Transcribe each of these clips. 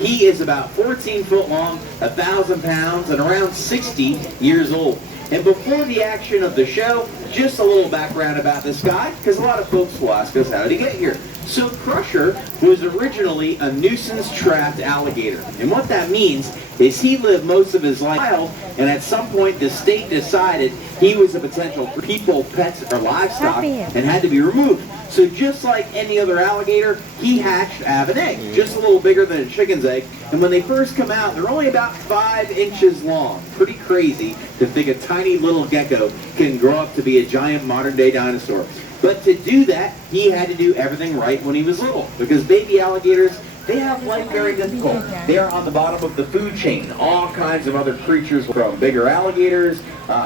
He is about 14 foot long, 1,000 pounds, and around 60 years old. And before the action of the show, just a little background about this guy, because a lot of folks will ask us, how did he get here? So Crusher was originally a nuisance-trapped alligator. And what that means is he lived most of his life wild, and at some point the state decided he was a potential for people, pets, or livestock, and had to be removed. So just like any other alligator, he hatched out of an egg, just a little bigger than a chicken's egg. And when they first come out, they're only about 5 inches long. Pretty crazy to think a tiny little gecko can grow up to be a giant modern-day dinosaur. But to do that, he had to do everything right when he was little, because baby alligators, they have life very difficult. They are on the bottom of the food chain. All kinds of other creatures, from bigger alligators,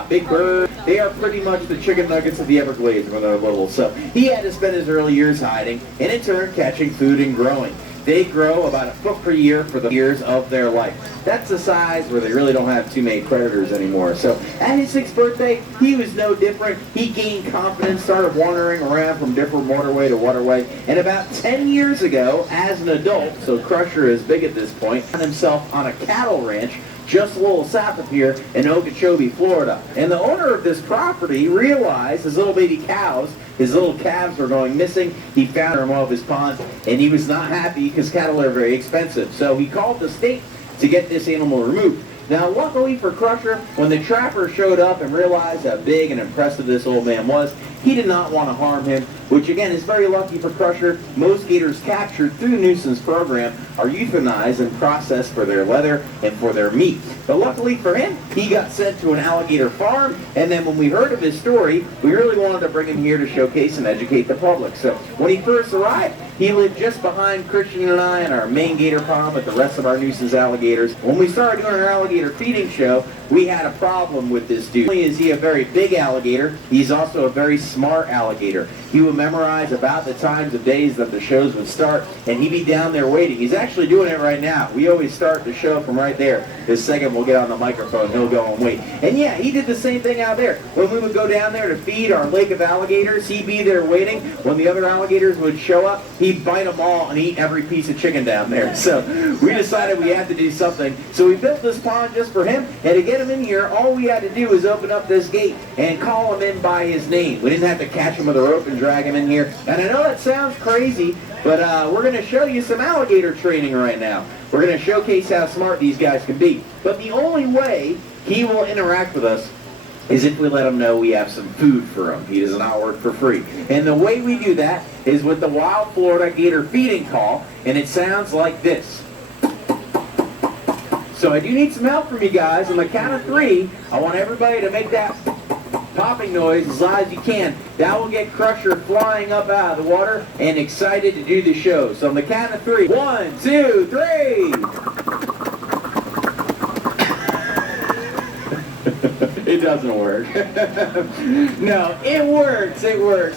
big birds, they are pretty much the chicken nuggets of the Everglades when they're little. So he had to spend his early years hiding, and in turn catching food and growing. They grow about a foot per year for the years of their life. That's the size where they really don't have too many predators anymore. So at his 6th birthday, he was no different. He gained confidence, started wandering around from different waterway to waterway. And about 10 years ago, as an adult, so Crusher is big at this point, found himself on a cattle ranch just a little south of here in Okeechobee, Florida. And the owner of this property realized his little baby cows, his little calves were going missing. He found them off his pond, and he was not happy because cattle are very expensive. So he called the state to get this animal removed. Now, luckily for Crusher, when the trapper showed up and realized how big and impressive this old man was, he did not want to harm him, which again is very lucky for Crusher. Most gators captured through the nuisance program are euthanized and processed for their leather and for their meat. But luckily for him, he got sent to an alligator farm, and then when we heard of his story, we really wanted to bring him here to showcase and educate the public. So when he first arrived, he lived just behind Christian and I in our main gator pond with the rest of our nuisance alligators. When we started doing our alligator feeding show, we had a problem with this dude. Not only is he a very big alligator, he's also a very smart alligator. He would memorize about the times of days that the shows would start, and he'd be down there waiting. He's actually doing it right now. We always start the show from right there. This second we'll get on the microphone, he'll go and wait. And yeah, he did the same thing out there. When we would go down there to feed our lake of alligators, he'd be there waiting. When the other alligators would show up, he'd bite them all and eat every piece of chicken down there. So we decided we had to do something. So we built this pond just for him, and to get him in here, all we had to do was open up this gate and call him in by his name. We didn't have to catch him with a rope and drag him in here. And I know that sounds crazy, but we're going to show you some alligator training right now. We're going to showcase how smart these guys can be. But the only way he will interact with us is if we let him know we have some food for him. He does not work for free. And the way we do that is with the Wild Florida Gator feeding call, and it sounds like this. So I do need some help from you guys. On the count of 3, I want everybody to make that popping noise as loud as you can. That will get Crusher flying up out of the water and excited to do the show. So on the count of 3, 1, 2, 3. It doesn't work. No, it works,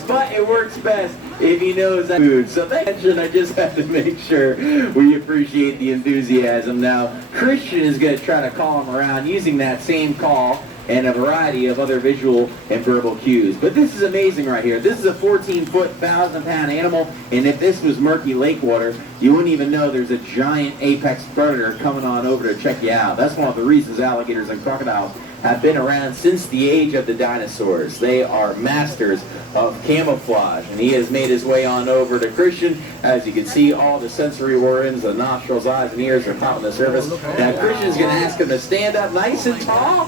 but it works best if he knows that food. So thank you. I just have to make sure we appreciate the enthusiasm. Now, Christian is going to try to call him around using that same call and a variety of other visual and verbal cues. But this is amazing right here. This is a 14-foot, 1,000-pound animal, and if this was murky lake water, you wouldn't even know there's a giant apex predator coming on over to check you out. That's one of the reasons alligators and crocodiles have been around since the age of the dinosaurs. They are masters of camouflage, and he has made his way on over to Christian. As you can see, all the sensory organs, the nostrils, eyes, and ears are out on the surface. Now Christian's going to ask him to stand up nice and tall,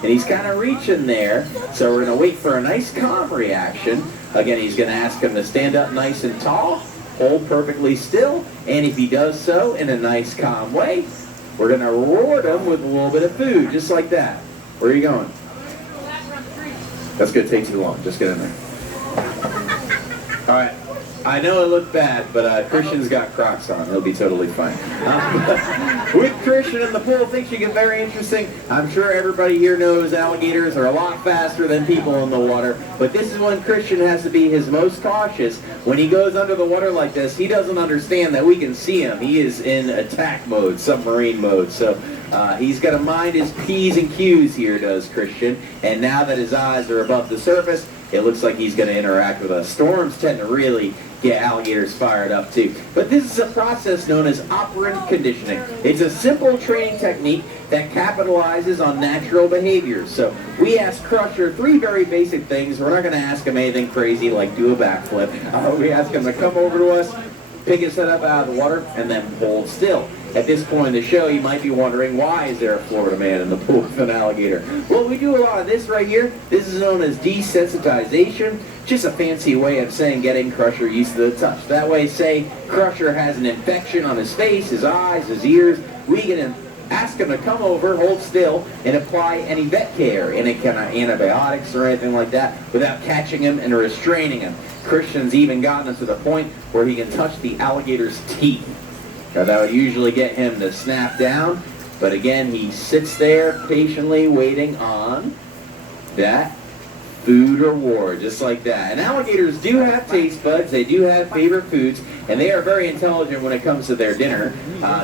and he's kind of reaching there, so we're going to wait for a nice calm reaction. Again, he's going to ask him to stand up nice and tall, hold perfectly still, and if he does so in a nice calm way, we're going to reward him with a little bit of food, just like that. Where are you going? That's going to take too long. Just get in there. All right. I know it looked bad, but Christian's got Crocs on. He'll be totally fine. With Christian in the pool, things should get very interesting. I'm sure everybody here knows alligators are a lot faster than people in the water, but this is when Christian has to be his most cautious. When he goes under the water like this, he doesn't understand that we can see him. He is in attack mode, submarine mode, so he's got to mind his P's and Q's here, does Christian. And now that his eyes are above the surface, it looks like he's going to interact with us. Storms tend to really get alligators fired up too. But this is a process known as operant conditioning. It's a simple training technique that capitalizes on natural behaviors. So we ask Crusher 3 very basic things. We're not going to ask him anything crazy like do a backflip. We ask him to come over to us, pick his head up out of the water, and then hold still. At this point in the show, you might be wondering, why is there a Florida man in the pool with an alligator? Well, we do a lot of this right here. This is known as desensitization, just a fancy way of saying getting Crusher used to the touch. That way, say Crusher has an infection on his face, his eyes, his ears, we can ask him to come over, hold still, and apply any vet care, any kind of antibiotics or anything like that, without catching him and restraining him. Christian's even gotten to the point where he can touch the alligator's teeth. Now, that would usually get him to snap down, but again, he sits there patiently waiting on that food reward, just like that. And alligators do have taste buds, they do have favorite foods, and they are very intelligent when it comes to their dinner.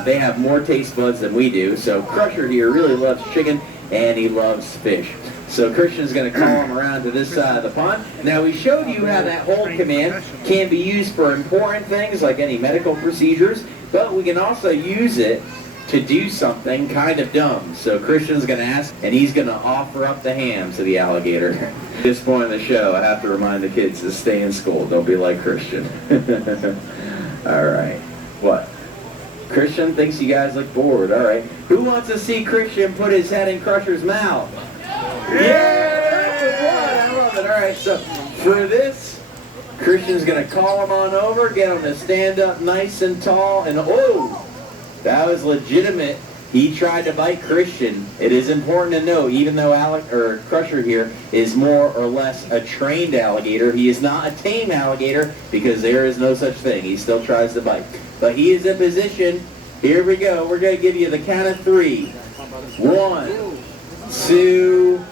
They have more taste buds than we do, so Crusher here really loves chicken, and he loves fish. So Christian's going to call him around to this side of the pond. Now, we showed you how that hold command can be used for important things like any medical procedures, but we can also use it to do something kind of dumb. So Christian's going to ask, and he's going to offer up the ham to the alligator. At this point in the show, I have to remind the kids to stay in school. Don't be like Christian. All right. What? Christian thinks you guys look bored. All right. Who wants to see Christian put his head in Crusher's mouth? Yeah! I love it. All right. So for this, Christian's going to call him on over, get him to stand up nice and tall, and oh, that was legitimate. He tried to bite Christian. It is important to know, even though Crusher here is more or less a trained alligator, he is not a tame alligator because there is no such thing. He still tries to bite. But he is in position. Here we go. We're going to give you the count of 3. 1, 2,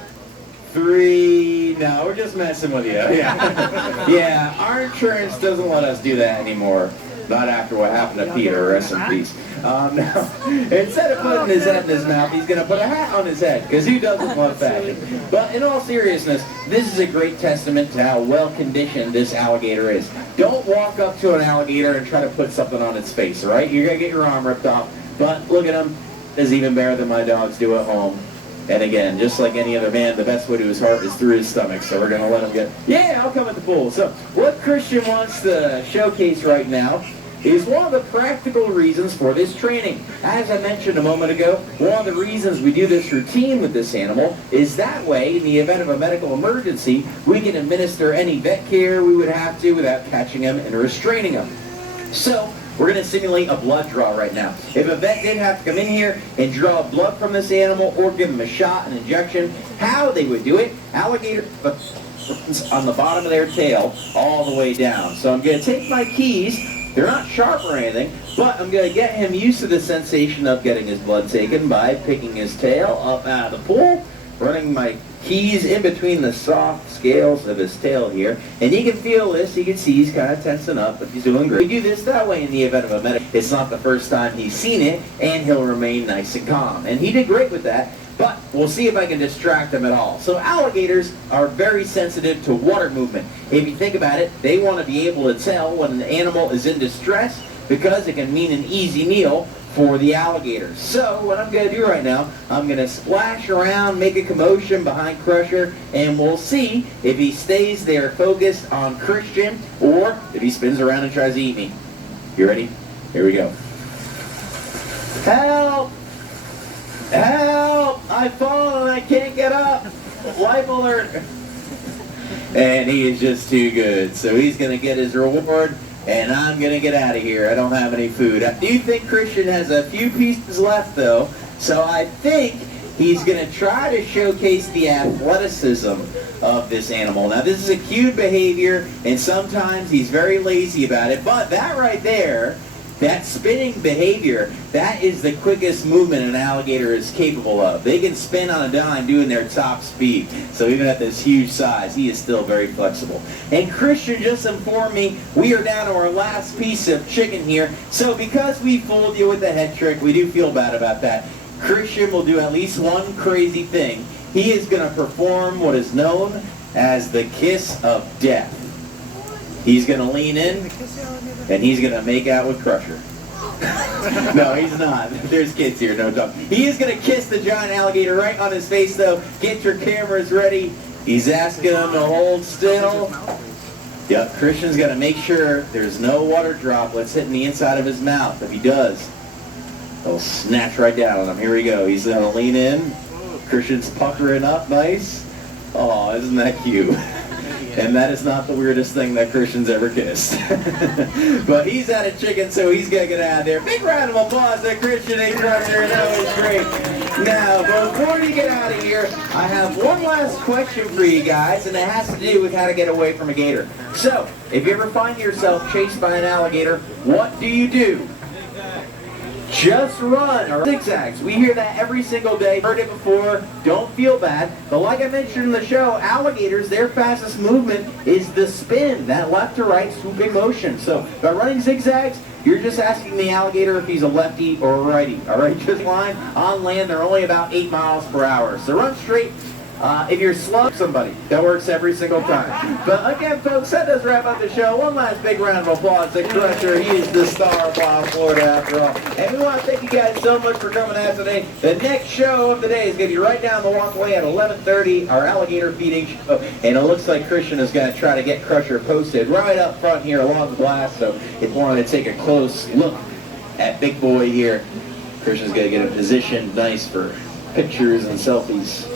3. No, we're just messing with you. Yeah. Yeah, our insurance doesn't let us do that anymore. Not after what happened to Peter, rest in peace. Now, instead of putting his head in his mouth, he's going to put a hat on his head, because who doesn't love fashion? But in all seriousness, this is a great testament to how well-conditioned this alligator is. Don't walk up to an alligator and try to put something on its face, all right? You're going to get your arm ripped off. But look at him. It's even better than my dogs do at home. And again, just like any other man, the best way to his heart is through his stomach. So we're going to let him get, yeah, I'll come at the pool. So what Christian wants to showcase right now is one of the practical reasons for this training. As I mentioned a moment ago, one of the reasons we do this routine with this animal is that way, in the event of a medical emergency, we can administer any vet care we would have to without catching him and restraining him. So we're going to simulate a blood draw right now. If a vet did have to come in here and draw blood from this animal or give him a shot, an injection, how they would do it, alligator on the bottom of their tail all the way down. So I'm going to take my keys. They're not sharp or anything, but I'm going to get him used to the sensation of getting his blood taken by picking his tail up out of the pool, running my keys in between the soft scales of his tail here, and he can feel this. You can see he's kind of tensing up, but he's doing great. We do this that way in the event of a medic. It's not the first time he's seen it, and he'll remain nice and calm. And he did great with that, but we'll see if I can distract him at all. So alligators are very sensitive to water movement. If you think about it, they want to be able to tell when an animal is in distress because it can mean an easy meal for the alligator. So what I'm going to do right now, I'm going to splash around, make a commotion behind Crusher, and we'll see if he stays there focused on Christian or if he spins around and tries to eat me. You ready? Here we go. Help! Help! I've fallen, I can't get up! Life alert! And he is just too good. So he's going to get his reward, and I'm going to get out of here. I don't have any food. I do think Christian has a few pieces left, though. So I think he's going to try to showcase the athleticism of this animal. Now, this is a cute behavior, and sometimes he's very lazy about it. But that right there, that spinning behavior, that is the quickest movement an alligator is capable of. They can spin on a dime doing their top speed. So even at this huge size, he is still very flexible. And Christian just informed me we are down to our last piece of chicken here. So because we fooled you with the head trick, we do feel bad about that. Christian will do at least one crazy thing. He is going to perform what is known as the kiss of death. He's going to lean in, and he's going to make out with Crusher. No, he's not. There's kids here, no doubt. He is going to kiss the giant alligator right on his face, though. Get your cameras ready. He's asking him to hold still. Yep, Christian's got to make sure there's no water droplets hitting the inside of his mouth. If he does, he'll snatch right down on him. Here we go. He's going to lean in. Christian's puckering up nice. Oh, isn't that cute? And that is not the weirdest thing that Christian's ever kissed. But he's out of chicken, so he's going to get out of there. Big round of applause to Christian A. Crusher. That was great. Now, before you get out of here, I have one last question for you guys, and it has to do with how to get away from a gator. So, if you ever find yourself chased by an alligator, what do you do? Just run or zigzags. We hear that every single day. Heard it before. Don't feel bad. But like I mentioned in the show, alligators, their fastest movement is the spin, that left to right swooping motion. So by running zigzags, you're just asking the alligator if he's a lefty or a righty. All right, just line on land. They're only about 8 miles per hour. So run straight. If you're slow, somebody. That works every single time. But again, folks, that does wrap up the show. One last big round of applause to Crusher. He is the star of Wild Florida after all. And we want to thank you guys so much for coming out today. The next show of the day is going to be right down the walkway at 11:30, our alligator feeding show. And it looks like Christian is going to try to get Crusher posted right up front here along the glass. So if you want to take a close look at Big Boy here, Christian's going to get a position nice for pictures and selfies.